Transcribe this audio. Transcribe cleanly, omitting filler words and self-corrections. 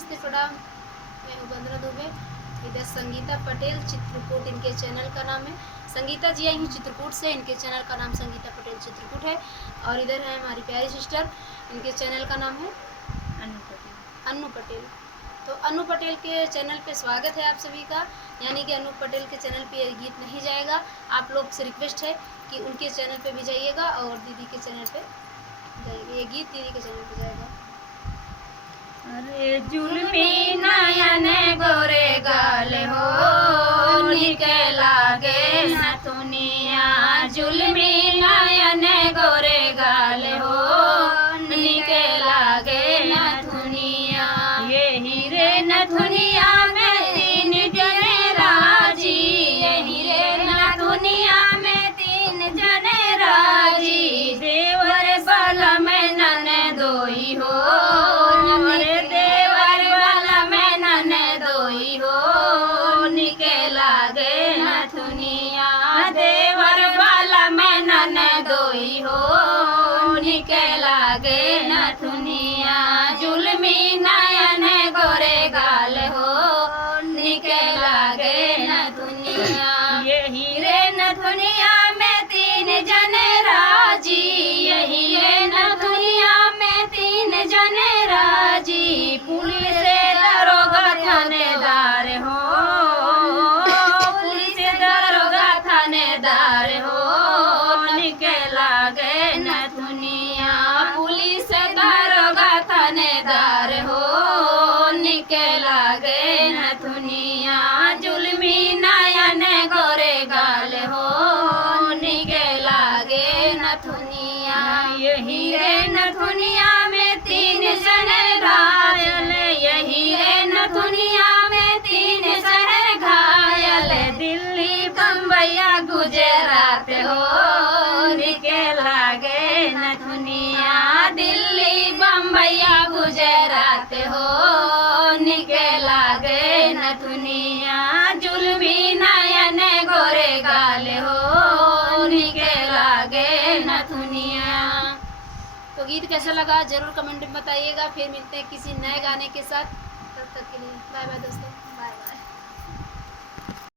नमस्ते प्रणाम। मैं हूँ बंदरा दुबे। इधर संगीता पटेल चित्रकूट इनके चैनल का नाम है। संगीता जी आई हूँ चित्रकूट से, इनके चैनल का नाम संगीता पटेल चित्रकूट है। और इधर है हमारी प्यारी सिस्टर, इनके चैनल का नाम है अनु पटेल। तो अनु पटेल के चैनल पे स्वागत है आप सभी का। यानी कि अनु पटेल के चैनल पे ये गीत नहीं जाएगा। आप लोग से रिक्वेस्ट है कि उनके चैनल पे भी जाइएगा और दीदी के चैनल पे जाइएगा। ये गीत दीदी के चैनल पे जाएगा। अरे जुल्मी नयन गोरे गाल हो निके लागे नथुनिया, जुल्मी नयन गोरे गाल हो निके लागे नथुनिया। ये हीरे नथुनिया में तीन जने राजी, ये हीरे नथुनिया में तीन जने राजी। देवर बल में नन दोई हो, देवर बाला में नन दोई हो निके लागे नथुनिया। जुल्मी नयन गोरे गाल हो निके लागे नथुनिया। ये हीरे नथुनिया में तीन जने राजी, ये हीरे नथुनिया में तीन जने राजी। पुलिस दरोगा थानेदार हो, थानेदार हो निके लागे नथुनिया। पुलिस दारोगा थानेदार हो निके लागे नथुनिया। जुल्मी नयन गोरे गाल हो निके लागे नथुनिया। ये हीरे नथुनिया में तीन जने घायल, ये हीरे नथुनिया में तीन जने घायल। दिल्ली बम्बैया गुजरात हो निके लागे नथुनिया, दिल्ली बम्बैया गुजरात हो निके लागे नथुनिया। जुल्मी नयन गोरे गाल हो निके लागे नथुनिया। तो गीत कैसा लगा जरूर कमेंट में बताइएगा। फिर मिलते हैं किसी नए गाने के साथ। तब तक के लिए बाय बाय दोस्तों।